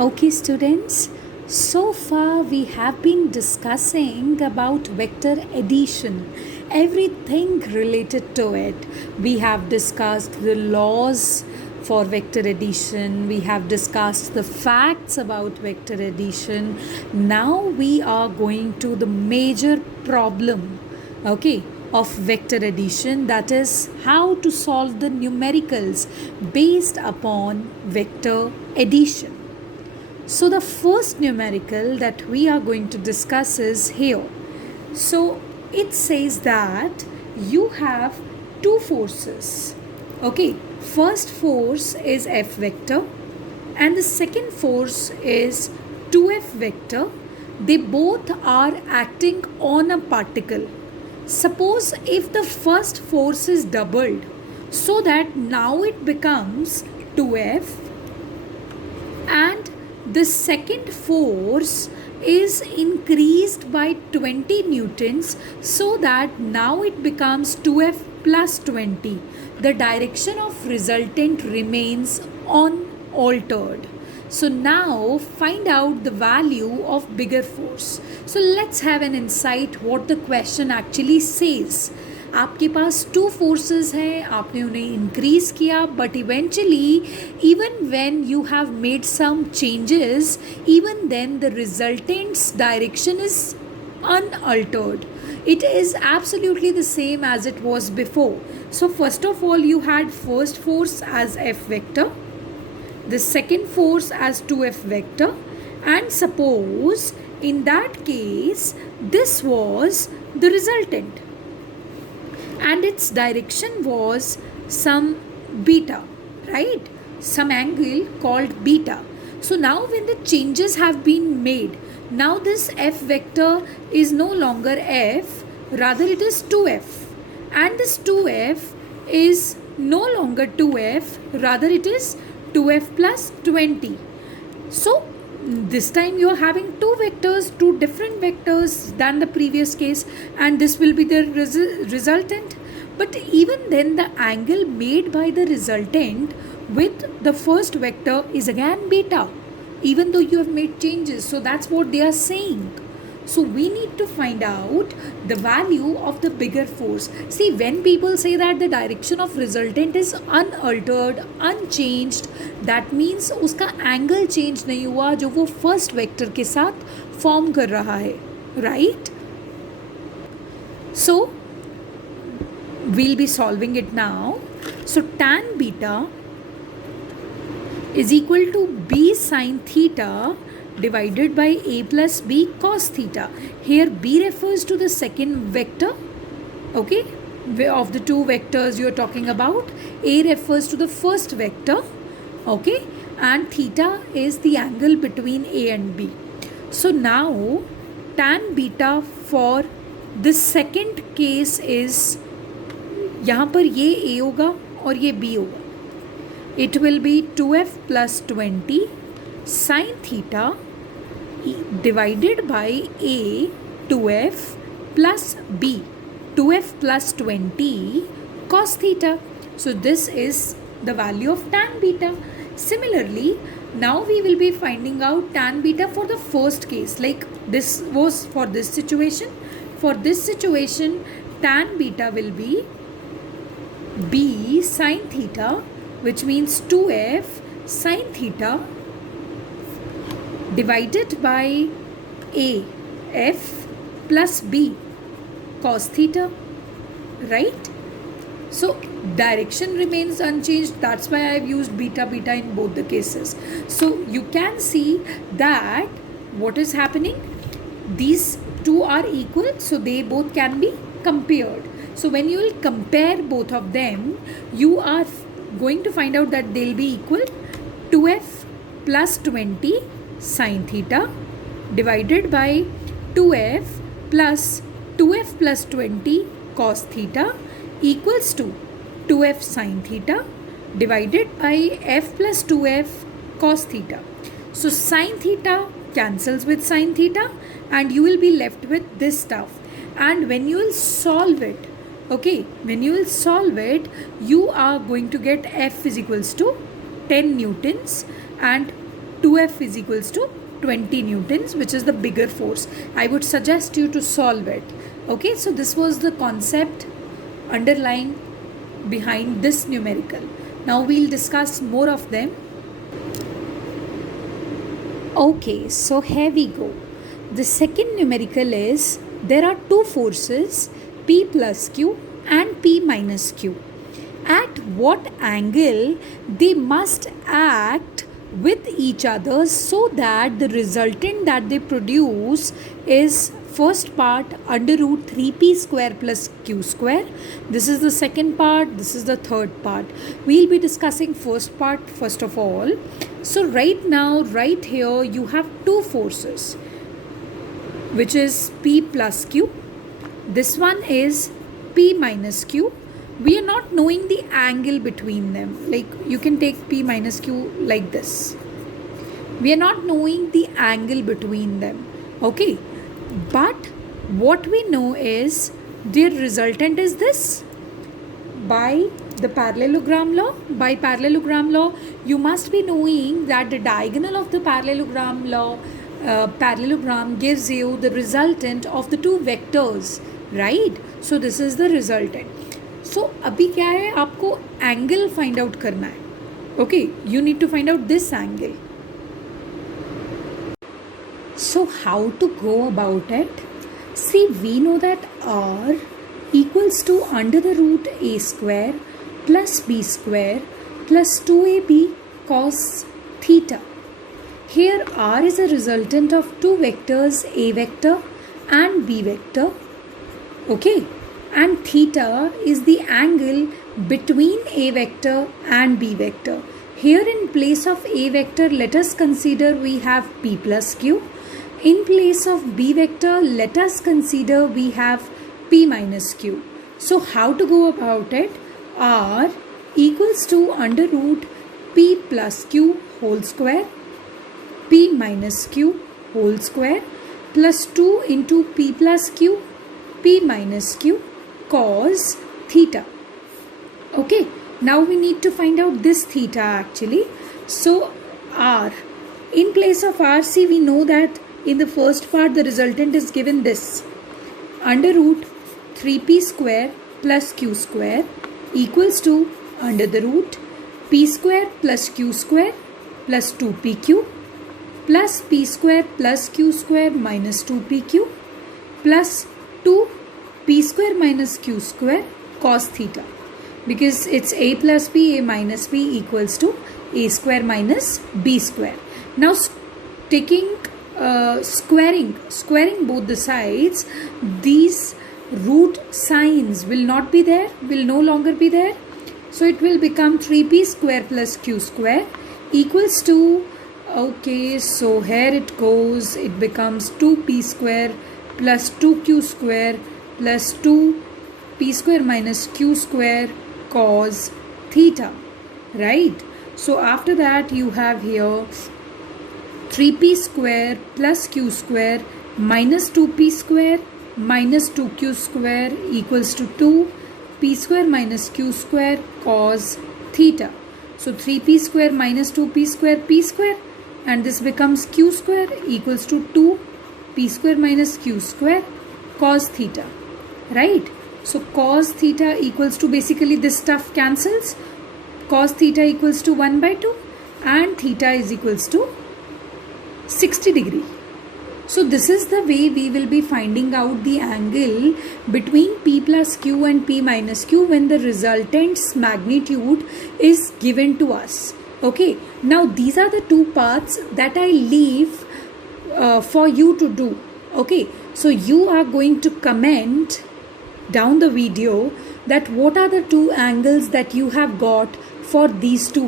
Okay, students, so far we have been discussing about vector addition, everything related to it. We have discussed the laws for vector addition, we have discussed the facts about vector addition. Now we are going to the major problem, okay, of vector addition, that is how to solve the numericals based upon vector addition. So, the first numerical that we are going to discuss is here. So, it says that you have two forces. Okay, first force is F vector, and the second force is 2F vector. They both are acting on a particle. Suppose if the first force is doubled, so that now it becomes 2F, and the second force is increased by 20 newtons, so that now it becomes 2F plus 20. The direction of resultant remains unaltered. So now find out the value of bigger force. So let's have an insight what the question actually says. आपके पास two forces हैं, आपने उन्हें increase किया, but eventually even when you have made some changes, even then the resultants direction is unaltered. It is absolutely the same as it was before. So first of all, you had first force as F vector, the second force as 2F vector, and suppose in that case this was the resultant and its direction was some beta, right? Some angle called beta. So now when the changes have been made, now this F vector is no longer F, rather it is 2F, and this 2F is no longer 2F, rather it is 2F plus 20. So this time you are having two vectors, two different vectors than the previous case, and this will be the resultant. But even then the angle made by the resultant with the first vector is again beta, even though you have made changes. So that's what they are saying. So we need to find out the value of the bigger force. See, when people say that the direction of resultant is unaltered, unchanged, that means उसका angle change नहीं हुआ जो वो first vector के साथ form कर रहा है, right? So we'll be solving it now. So tan beta is equal to b sin theta divided by a plus b cos theta. Here b refers to the second vector, okay, of the two vectors you are talking about. A refers to the first vector, okay, and theta is the angle between a and b. So now tan beta for the second case is, यहाँ पर ये a होगा और ये b होगा. It will be 2F plus 20 sin theta divided by a 2F plus b 2F plus 20 cos theta. So this is the value of tan beta. Similarly, now we will be finding out tan beta for the first case, like this was for this situation. For this situation, tan beta will be b sin theta, which means 2F sin theta divided by a f plus b cos theta, right? So direction remains unchanged, that's why I have used beta beta in both the cases. So you can see that what is happening, these two are equal, so they both can be compared. So when you will compare both of them, you are going to find out that they'll be equal. 2F plus 20 sin theta divided by 2F plus 2F plus 20 cos theta equals to 2F sin theta divided by F plus 2F cos theta. So sin theta cancels with sin theta and you will be left with this stuff. And when you will solve it, okay, when you will solve it, you are going to get F is equals to 10 newtons and 2F is equals to 20 newtons, which is the bigger force. I would suggest you to solve it. Okay, so this was the concept underlying behind this numerical. Now we'll discuss more of them. Okay, so here we go. The second numerical is there are two forces, P plus Q and P minus Q. At what angle they must act with each other so that the resultant that they produce is first part under root 3p square plus q square. This is the second part, this is the third part. We'll be discussing first part first of all. So right now, right here you have two forces, which is P plus Q. This one is P minus Q. We are not knowing the angle between them. Like you can take P minus Q like this. We are not knowing the angle between them. Okay. But what we know is their resultant is this. By the parallelogram law, you must be knowing that the diagonal of the parallelogram gives you the resultant of the two vectors, right? So this is the resultant. So अभी क्या है, आपको angle find out करना है. Okay, you need to find out this angle. So how to go about it? See, we know that R equals to under the root a square plus b square plus 2ab cos theta. Here R is a resultant of two vectors, a vector and b vector. Okay, and theta is the angle between a vector and b vector. Here in place of a vector, let us consider we have p plus q. In place of b vector, let us consider we have p minus q. So how to go about it? R equals to under root p plus q whole square, p minus q whole square plus 2 into p plus q, p minus q cos theta. Okay, now we need to find out this theta actually. So R, in place of R, see, we know that in the first part the resultant is given this, under root 3p square plus q square equals to under the root p square plus q square plus 2pq plus p square plus q square minus 2pq plus 2p square minus q square cos theta, because it's a plus b, a minus b equals to a square minus b square. Now taking squaring both the sides, these root signs will not be there, will no longer be there. So it will become 3p square plus q square equals to, okay, so here it goes, it becomes 2p square plus 2q square plus 2p square minus q square cos theta, right? So after that you have here 3p square plus q square minus 2p square minus 2q square equals to 2p square minus q square cos theta. So 3p square minus 2p square p square, and this becomes q square equals to 2p square minus q square cos theta, right? So cos theta equals to, basically this stuff cancels, cos theta equals to 1 by 2 and theta is equals to 60 degree. So this is the way we will be finding out the angle between p plus q and p minus q when the resultant's magnitude is given to us. Okay, now these are the two parts that I leave for you to do. Okay, so you are going to comment down the video that what are the two angles that you have got for these two